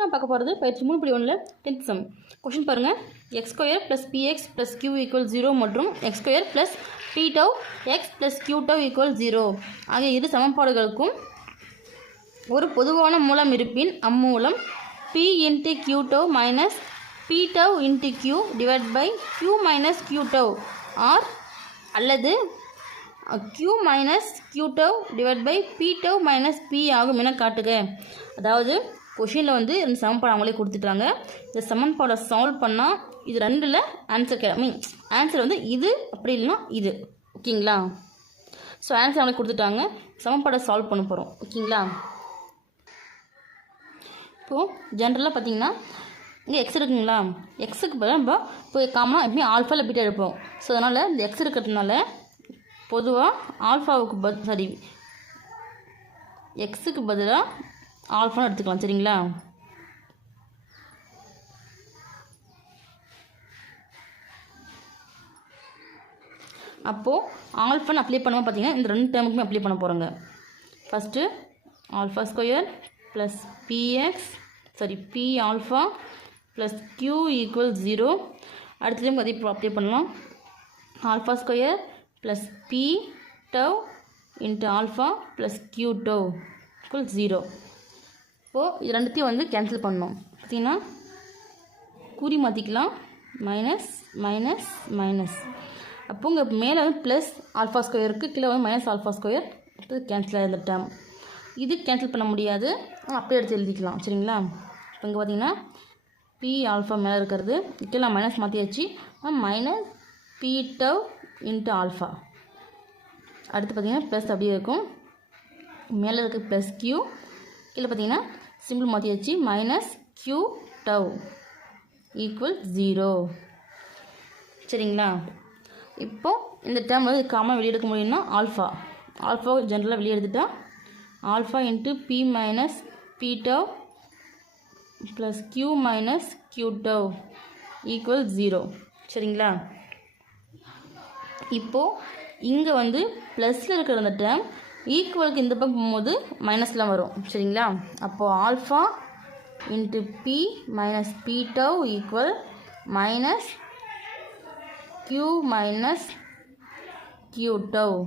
நான் பார்க்க போகிறது பயிற்சி 3.1 10th சம். கொஷின் பாருங்கள். X square plus px plus Q equal 0 மற்றும் X square plus B dash X plus Q dash equal 0 ஆகிய இரு சமன்பாடுகளுக்கும் ஒரு பொதுவான மூலம் இருப்பின் அம்மூலம் P into Q dash minus B dash into Q divide by Q minus Q dash or அல்லது q minus q tau divide by B dash minus P ஆகும் என காட்டுக. அதாவது கொஷினில் வந்து இந்த சமன்பாடு அவங்களே கொடுத்துட்டாங்க. இந்த சமன்பாடை சால்வ் பண்ணால் இது ரெண்டில் ஆன்சர் ஆன்சர் வந்து இது அப்படி இல்லைன்னா இது. ஓகேங்களா? ஸோ ஆன்சர் அவங்களே கொடுத்துட்டாங்க. சமன்பாடை சால்வ் பண்ண போகிறோம். ஓகேங்களா? இப்போது ஜென்ரலாக பார்த்தீங்கன்னா இங்கே எக்ஸ் இருக்குங்களா, எக்ஸுக்கு பதிலாக இப்போ காமனாக எப்பயும் ஆல்ஃபா இல்லை பீட்டா எடுப்போம். ஸோ அதனால் இந்த எக்ஸ் இருக்கிறதுனால பொதுவாக ஆல்ஃபாவுக்கு எக்ஸுக்கு பதிலாக ஆல்ஃபான்னு எடுத்துக்கலாம். சரிங்களா? அப்போது ஆல்ஃபான்னு அப்ளை பண்ணுவோம். பார்த்தீங்கன்னா இந்த ரெண்டு டேர்முக்குமே அப்ளை பண்ண போகிறோங்க. First alpha square plus p alpha plus Q equal 0. அடுத்த டைம் அதே அப்ளை பண்ணலாம். Alpha square plus B dash into alpha plus Q dash equal 0. இப்போது இது ரெண்டுத்தையும் வந்து கேன்சல் பண்ணோம். பார்த்தீங்கன்னா குறி மாற்றிக்கலாம். Minus minus minus. அப்போ இங்கே மேலே வந்து ப்ளஸ் ஆல்ஃபா ஸ்கொயருக்கு கீழே வந்து மைனஸ் ஆல்ஃபா ஸ்கொயர். அப்போ கேன்சல் ஆகிருந்த டேர்ம் இது கேன்சல் பண்ண முடியாது. அப்படியே எடுத்து எழுதிக்கலாம். சரிங்களா? இப்போ இங்கே பார்த்தீங்கன்னா பி ஆல்ஃபா மேலே இருக்கிறது கீழே மைனஸ் மாற்றியாச்சு. Minus B dash into alpha. அடுத்து பார்த்தீங்கன்னா ப்ளஸ் அப்படியே இருக்கும். மேலே இருக்க ப்ளஸ் கியூ கீழே பார்த்தீங்கன்னா சிம்பிள் மாற்றியாச்சு. Minus Q dash equal 0. சரிங்களா? இப்போது இந்த டேர்ம் வந்து காமனாக வெளியே எடுக்க முடியும்னா ஆல்ஃபா ஜென்ரலாக வெளியே எடுத்துட்டா alpha into p minus B dash plus q minus Q dash equal 0. சரிங்களா? இப்போது இங்கே வந்து ப்ளஸில் இருக்கிற அந்த டேர்ம் ஈக்குவலுக்கு இந்த பக்கம் போகும்போது மைனஸில் வரும். சரிங்களா? அப்போது alpha into p minus B dash equal minus q minus Q dash.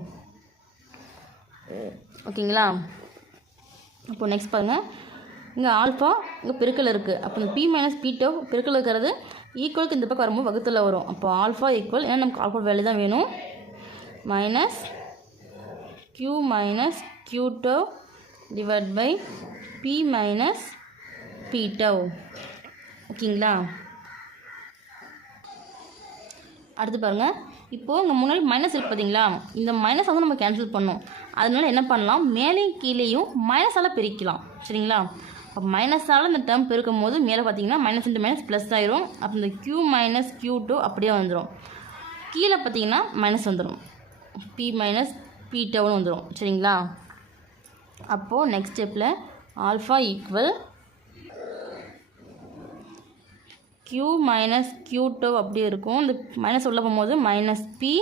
ஓகேங்களா? அப்போது நெக்ஸ்ட் பாருங்கள். இங்கே ஆல்ஃபா இங்கே பெருக்கல் இருக்குது. அப்போ இந்த பி மைனஸ் பி டவ் பெருக்கல் இருக்கிறது ஈக்குவலுக்கு இந்த பக்கம் வரும்போது வகுத்தில் வரும். அப்போ ஆல்ஃபா ஈக்குவல் ஏன்னா நமக்கு ஆல்ஃபா வேல்யூ தான் வேணும். Minus q minus Q dash divide by p minus B dash. ஓகேங்களா? அடுத்து பாருங்கள். இப்போது இங்கே முன்னாடி மைனஸ் இருக்குது பார்த்தீங்களா, இந்த மைனஸ் வந்து நம்ம கேன்சல் பண்ணோம். அதனால என்ன பண்ணலாம், மேலேயும் கீழேயும் மைனஸால் பிரிக்கலாம். சரிங்களா? அப்போ மைனஸால் இந்த டேர்ம் பெருக்கும் போது மேலே பார்த்தீங்கன்னா மைனஸ் இன்ட்டு மைனஸ் ப்ளஸ் ஆயிரும். அப்போ இந்த கியூ மைனஸ் கியூ டூ அப்படியே வந்துடும். கீழே பார்த்தீங்கன்னா மைனஸ் வந்துடும். பி மைனஸ் பி டவுன்னு வந்துடும். சரிங்களா? அப்போது நெக்ஸ்ட் ஸ்டெப்பில் alpha equal q minus Q dash அப்படியே இருக்கும். இந்த மைனஸ் உள்ள போகும்போது minus p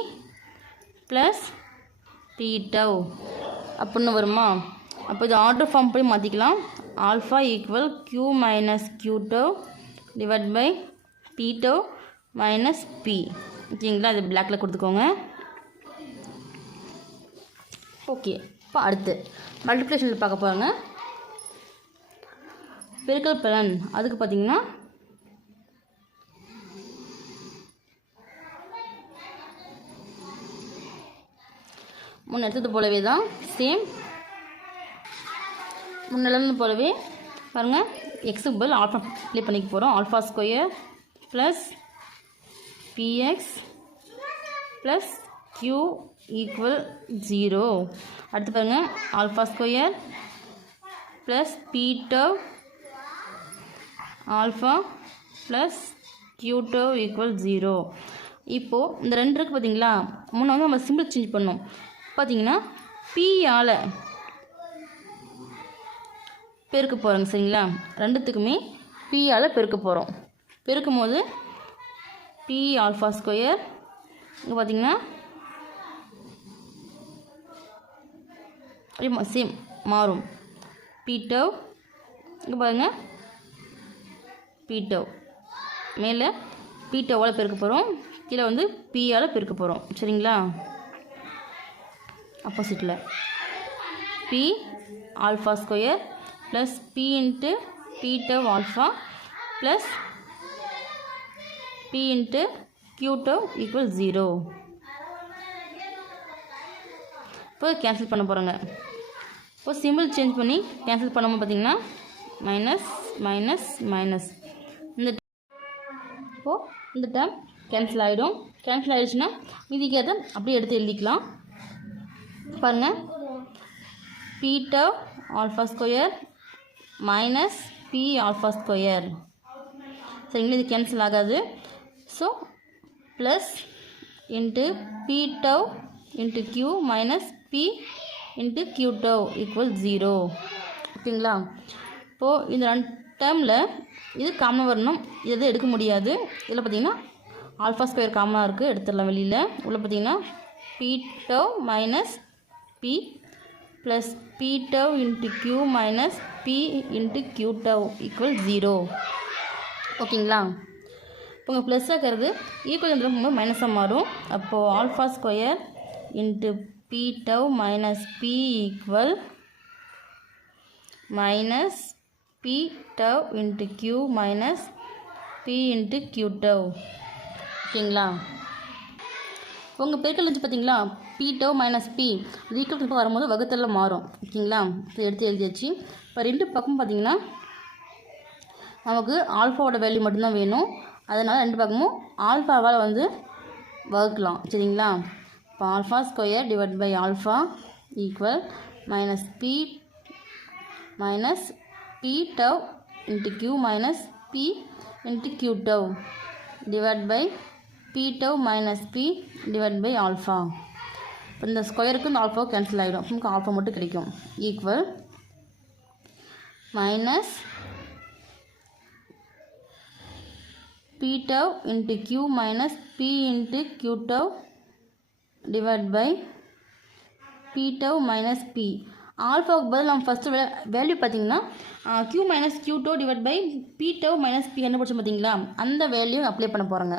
plus B dash அப்படின்னு வருமா? அப்போ இது ஆர்டர் ஃபார்ம் போய் மாற்றிக்கலாம். Alpha equal q minus Q dash divide by B dash minus p. ஓகேங்களா? அது பிளாக்கில் கொடுத்துக்கோங்க. ஓகே. இப்போ அடுத்து மல்டிப்ளிகேஷனில் பார்க்க போகிறாங்க. பெருக்கல் பலன் அதுக்கு பார்த்தீங்கன்னா முன்ன எடுத்தது போலவே தான் சேம் முன்னெல்லாம் போலவே பாருங்கள். எக்ஸுக்கு பதில் ஆல்ஃபா அப்ளை பண்ணிக்க போகிறோம். Alpha square plus px plus Q equal 0. அடுத்து பாருங்கள். Alpha square plus B dash alpha plus Q dash equal 0. இப்போது இந்த ரெண்டு இருக்குது பார்த்தீங்களா, முன்னே வந்து நம்ம சிம்பிள் சேஞ்ச் பண்ணோம். பார்த்தீங்கன்னா பியால் பெருக்க போகிறோங்க. சரிங்களா? ரெண்டுத்துக்குமே பியால் பெருக்க போகிறோம். பெருக்கும் போது பி ஆல்ஃபா ஸ்கொயர் இங்கே பார்த்தீங்கன்னா அப்படியே சேம் மாறும். பி டவ் இங்கே பாருங்கள் பி டவ். மேலே பி டவ்வால் பெருக்க போகிறோம், கீழே வந்து பியால் பெருக்க போகிறோம். சரிங்களா? ஆப்போசிட்டில் p alpha square plus p into B dash alpha plus p into q dash equal 0. இப்போ கேன்சல் பண்ண போகிறோங்க. இப்போ சிம்பிள் சேஞ்ச் பண்ணி கேன்சல் பண்ணும்போது பார்த்திங்கன்னா மைனஸ் மைனஸ் மைனஸ் இப்போது இந்த டேர்ம் கேன்சல் ஆகிடும். கேன்சல் ஆகிடுச்சுன்னா மீதிக்கிறத அப்படியே எடுத்து எழுதிக்கலாம். பாருங்கள், p dash alpha square minus p alpha square. சரிங்களா? இது கேன்சல் ஆகாது. So plus into B dash into q minus B into q dash equal 0. ஓகேங்களா? இப்போது இந்த 2 டேர்மில் இது காமனாக வரணும். இது எடுக்க முடியாது. இதில் பார்த்திங்கன்னா ஆல்ஃபா ஸ்கொயர் காமனாக இருக்குது, எடுத்துடலாம் வெளியில். உள்ள பார்த்திங்கன்னா p dash minus p plus B dash into q minus B into q dash equal 0. ஓகேங்களா? இப்போ உங்கள் ப்ளஸ் ஆகிறது ஈக்குவல் போகும்போது மைனஸாக மாறும். அப்போது alpha square into B dash minus p equal minus B dash into q minus B into q dash. ஓகேங்களா? உங்கள் பெருக்கல் வச்சு பார்த்தீங்களா, p dash minus p equal வரும்போது வகுத்தலில் மாறும். ஓகேங்களா? இப்போ எடுத்து எழுதியாச்சு. இப்போ 2 பக்கம் பார்த்தீங்கன்னா நமக்கு ஆல்ஃபாவோட வேல்யூ மட்டும்தான் வேணும். அதனால் 2 பக்கமும் ஆல்ஃபாவால் வந்து வகுக்கலாம். சரிங்களா? இப்போ alpha square divide by alpha equal minus B dash into q minus B into q tau divide by B dash minus p divide by alpha. இப்போ இந்த ஸ்கொயருக்கு இந்த ஆல்ஃபாவும் கேன்சல் ஆகிடும். நமக்கு ஆல்ஃபா மட்டும் கிடைக்கும். Equal minus p tau into q minus p into q tau divide by p tau minus p. ஆல்ஃபாவுக்கு பதில் நம்ம ஃபஸ்ட்டு வேல்யூ பார்த்திங்கன்னா q minus q tau divide by p tau minus p என்ன படிச்சோம் பார்த்தீங்களா, அந்த வேல்யூ அப்ளை பண்ண போகிறோங்க.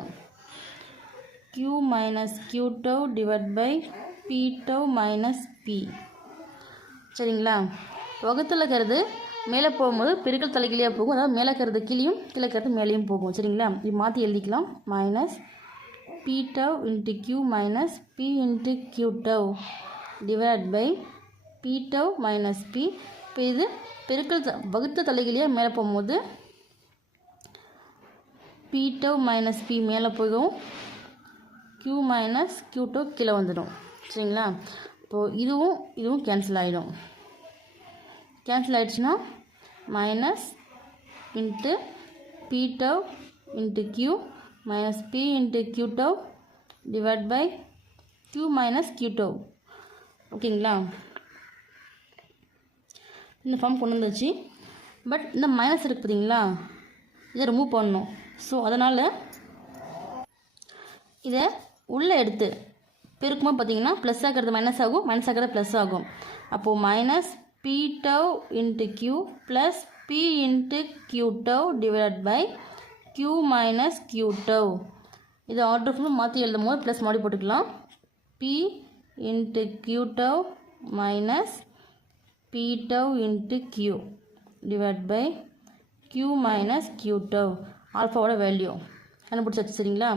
q minus q tau divide by p tau minus p. சரிங்களா? வகுத்தில் இருக்கிறது மேலே போகும்போது பெருக்கல் தலைகீழியாக போகும். அதாவது மேலே இருக்கிறது கீழேயும் கீழே இருக்கிறது மேலேயும் போகும். சரிங்களா? இது மாற்றி எழுதிக்கலாம். Minus B dash into q minus B into q tau divide by B dash minus p. இப்போ இது பெருக்கல் வகுத்த தலைகீழியாக மேலே போகும்போது பி டவ் மைனஸ் பி மேலே போகும், q மைனஸ் q டவ் கீழே வந்துடும். சரிங்களா? இப்போது இதுவும் கேன்சல் ஆகிடும். கேன்சல் ஆகிடுச்சுன்னா minus into B dash into q minus B into q tau divide by q minus q dash. ஓகேங்களா? இந்த ஃபார்ம் கொண்டு வந்துச்சு. பட் இந்த மைனஸ் இருக்குது பார்த்தீங்களா, இதை ரிமூவ் பண்ணணும். ஸோ அதனால் இதை உள்ளே எடுத்து பெருக்கும்போது பார்த்தீங்கன்னா ப்ளஸ் ஆகிறது மைனஸ் ஆகும், மைனஸ் ஆகிறது ப்ளஸ் ஆகும். அப்போது minus p tau into q plus p into q tau divide by q minus q டவ். இதை ஆர்டர் ஃபுல்லாக மாற்றி எழுதும் போது ப்ளஸ் மாடி போட்டுக்கலாம். p இன்ட்டு q டவ் minus p tau into q divide by q minus q டவ். ஆல்ஃபாவோட வேல்யூ கண்டுபிடிச்சாச்சு. சரிங்களா?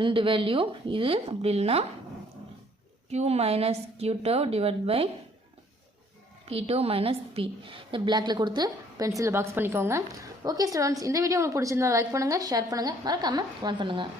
2 வேல்யூ இது. அப்படி இல்லைன்னா q minus q tau divide by p tau minus p. இந்த பிளாக்கில் கொடுத்து பென்சிலில் பாக்ஸ் பண்ணிக்கோங்க. ஓகே ஸ்டூடெண்ட்ஸ், இந்த வீடியோ உங்களுக்கு பிடிச்சிருந்தா லைக் பண்ணுங்கள், ஷேர் பண்ணுங்கள், மறக்காமல் கமெண்ட் பண்ணுங்கள்.